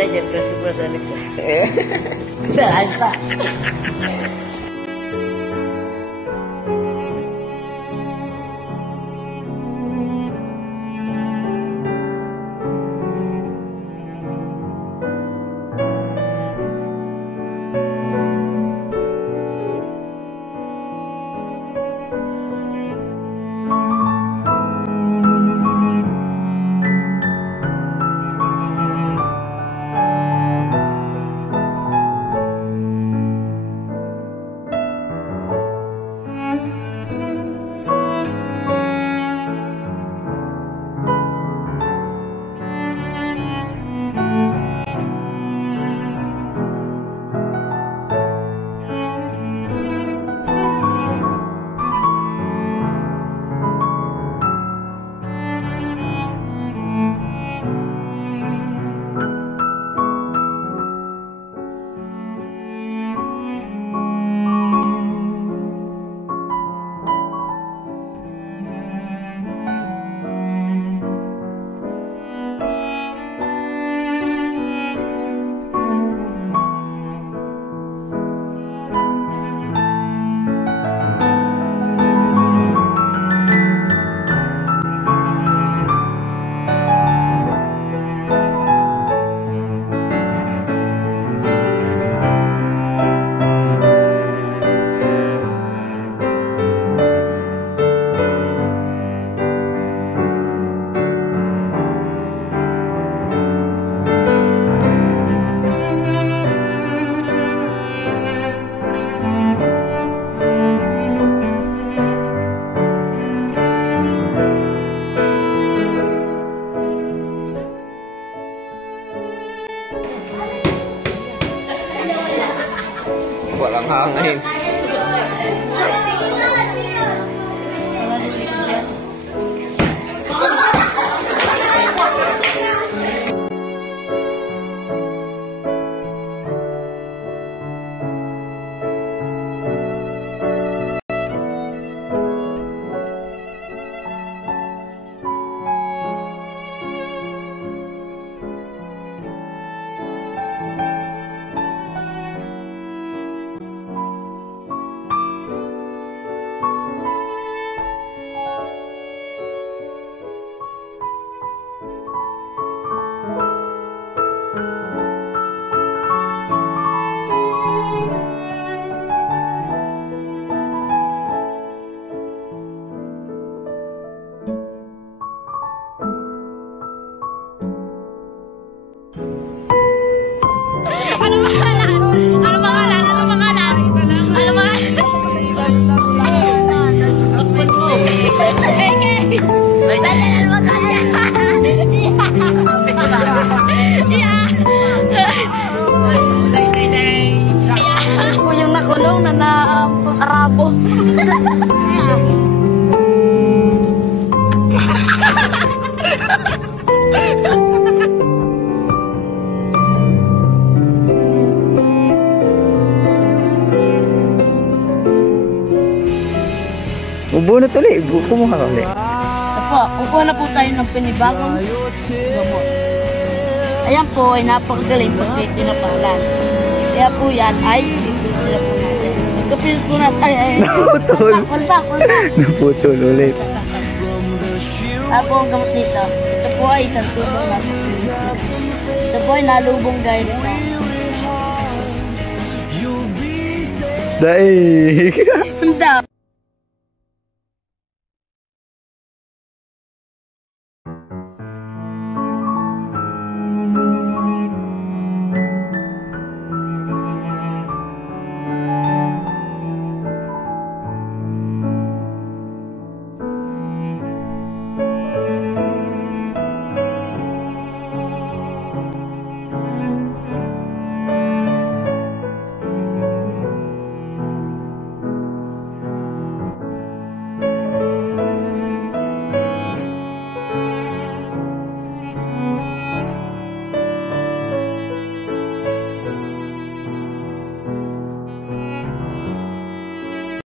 Wala dyan kasi po sa Alexa. Sa Alpha. Walang hangin. Ako yung nakulong na Arabo. Ubunot ulit. Kumuha ka ulit. Apo, kukuha na po tayo ng pinibagong gamot. Ayan po ay napakagaling pag tinapalan. Kaya po yan ay ipipila po natin. Magkapilit po natin. Ay. Naputol. Kulpak. Naputol ulit. Apo ang gamot dito. Ito po ay isang tubong natin. Ito po ay nalubong gaya nito. Daig. Handa.